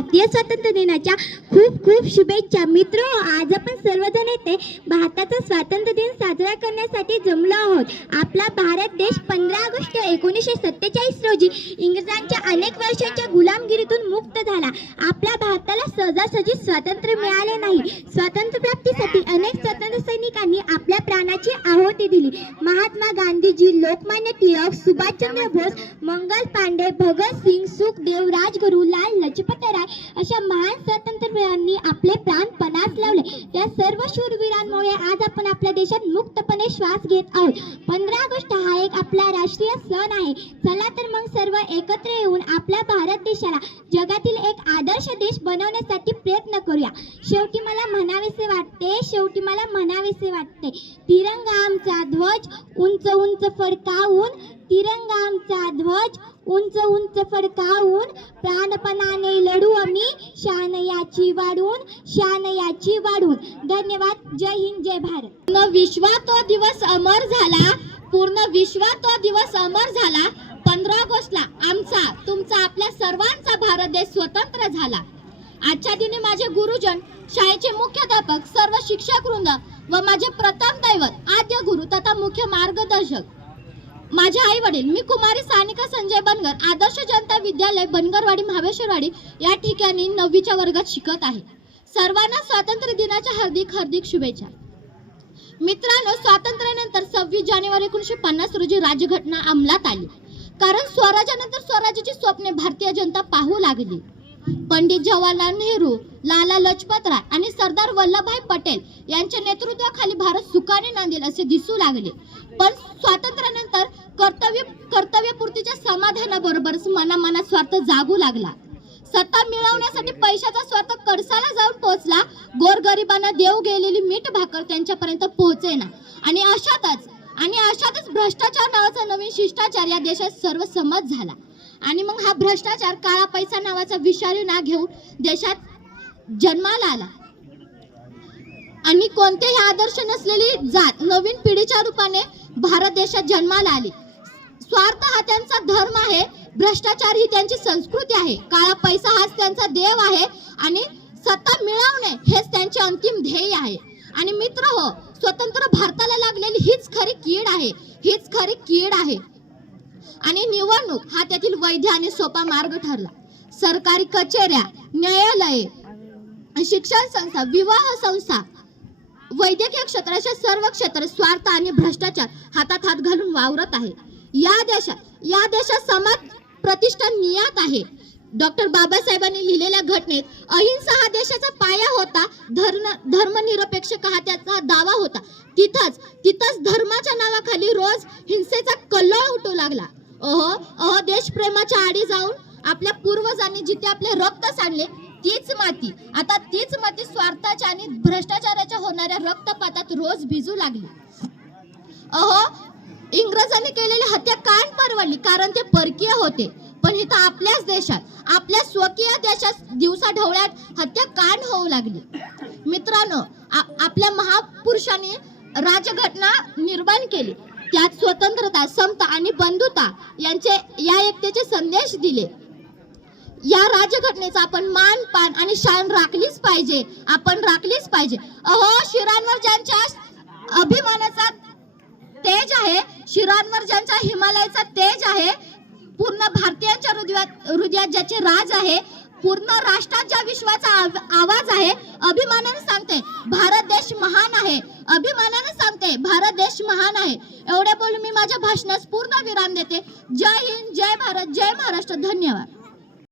भारतीय स्वातंत्र्य दिनाच्या खूप खूप शुभेच्छा. मित्र, आज आपण सर्वजण येथे भारताचा स्वातंत्र्य दिन साजरा करण्यासाठी जमलो आहोत. आपला भारत देश 15 ऑगस्ट 1947 रोजी इंग्रजांच्या अनेक वर्षांच्या गुलामगिरीतून मुक्त झाला. आपल्या भारताला सहजासहजी स्वातंत्र्य मिळाले नाही. स्वातंत्र्य प्राप्तीसाठी अनेक स्वातंत्र्य सैनिकांनी आपल्या प्राणाची आहुती दिली. महात्मा गांधीजी, लोकमान्य टिळक, सुभाषचंद्र बोस, मंगल पांडे, भगत सिंग, सुखदेव, राजगुरू, लाल लजपत राय अशा महान स्वातंत्र्यवीरांनी आपले प्राण पणास लावले. त्या सर्व शूरवीरांमुळे आज आपण आपल्या देशात मुक्तपणे श्वास घेत आहोत. 15 ऑगस्ट हा एक आपला राष्ट्रीय सण आहे. चला तर मग सर्व एकत्र येऊन आपल्या भारत देशाला जगातील एक आदर्श देश बनवण्यासाठी प्रयत्न करूया. शेवटी मला म्हणावेसे वाटते, तिरंगा आमचा ध्वज उंच उंच फडकावून, तिरंगा आमचा ध्वज उंच उंच फडकावून, प्राणपणाने लढू आम्ही, शान याची वाढवून. धन्यवाद. जय हिंद, जय भारत. पूर्ण विश्वात तो दिवस अमर झाला. 15 ऑगस्टला आमचा, तुमचा, आपल्या सर्वांचा भारत देश स्वतंत्र झाला. आजच्या दिनी माझे गुरुजन, शाळेचे मुख्याध्यापक, सर्व शिक्षक वृंद व माझे प्रथम दैवत, आद्य गुरु तथा मुख्य मार्गदर्शक माझे आई वडील, मी कुमारी सानिका संजय बनगर, आदर्श जनता विद्यालय बनगरवाडी, महाबळेश्वरवाडी या ठिकाणी 9वीच्या वर्गात शिकत आहे. सर्वांना स्वातंत्र्य दिनाच्या हार्दिक शुभेच्छा. मित्रांनो, स्वातंत्र्यानंतर 26 जानेवारी 1950 रोजी राज्यघटना अंमलात आली. कारण स्वराज्यानंतर स्वराज्याची स्वप्ने भारतीय जनता पाहू लागली. पंडित जवाहरलाल नेहरू, लाला लजपत राय आणि सरदार वल्लभभाई पटेल यांच्या नेतृत्वाखाली भारत सुखाने नांदेल असे दिसू लागले. पण स्वातंत्र्यानंतर कर्तव्यपूर्तीच्या समाधानाबरोबरच मनामनात स्वार्थ जागू लागला. सत्ता मिळवण्यासाठी पैशाचा स्वार्थ कणसाला जाऊन पोहोचला. गोरगरिबांना देऊ गेलेली मीठ भाकर त्यांच्यापर्यंत पोहोचेना. आणि अशातच भ्रष्टाचार नावाचा नवीन शिष्टाचार या देशात सर्वसम्मत झाला. आणि मग हा भ्रष्टाचार काळा पैसा नावाचा विषारी नाग घेऊन देशात जन्माला आला. आणि कोणतेही आदर्श नसलेली जात नवीन पिढीच्या रूपाने भारत देशात जन्माला आली. स्वार्थ हा त्यांचा धर्म आहे, भ्रष्टाचार ही त्यांची संस्कृती आहे, काळा पैसा हाच त्यांचा देव आहे आणि सत्ता मिळवणे हेच त्यांचे अंतिम ध्येय आहे. आणि मित्र हो, स्वतंत्र भारताला लागलेली हीच खरी कीड आहे. आणि निवडणूक हा त्यातील वैध आणि सोपा मार्ग ठरला. सरकारी कचेऱ्या, न्यायालये, शिक्षण संस्था, विवाह संस्था, वैद्यकीय क्षेत्र अशा सर्व क्षेत्र स्वार्थ आणि भ्रष्टाचार हातात हात घालून वावरत आहे. या देशात समाज प्रतिष्ठा नियत आहे. डॉक्टर बाबासाहेबांनी लिहिलेल्या घटनेत अहिंसा हा देशाचा पाया होता, धर्मनिरपेक्ष हा त्याचा दावा होता. तिथंच धर्माच्या नावाखाली रोज हिंसेचा कल्लोळ उठू लागला. देशप्रेमाच्या आडी जाऊन आपल्या पूर्वजांनी जिथे आपले रक्त सांडले तीच माती स्वार्थाच्या आणि भ्रष्टाचाराच्या होणाऱ्या रक्तपातात रोज भिजू लागली. इंग्रजांनी केलेली हत्या कान परवडली, कारण ते परकीय होते. पण इथं आपल्याच देशात, आपल्या स्वकीय देशात दिवसाढवळ्यात हत्या कान होऊ लागली. मित्रांनो, आपल्या महापुरुषांनी राज्यघटना निर्माण केली. त्यात स्वतंत्रता, समता आणि बंधुता या एकतेचे संदेश दिले. या राज्यघटनेचा आपण मान, पान आणि शान राखलीच पाहिजे. शिरांवर ज्यांच्या अभिमानाचा तेज आहे, शिरांवर ज्यांचा हिमालयाचा तेज आहे, पूर्ण भारतीयांच्या हृदयात ज्याचे राज आहे, पूर्ण राष्ट्रात ज्या विश्वाचा आवाज आहे, अभिमानाने सांगते भारत देश महान आहे. एवढे बोलून मी माझ्या भाषणास पूर्ण विराम देते. जय हिंद, जय भारत, जय महाराष्ट्र. धन्यवाद.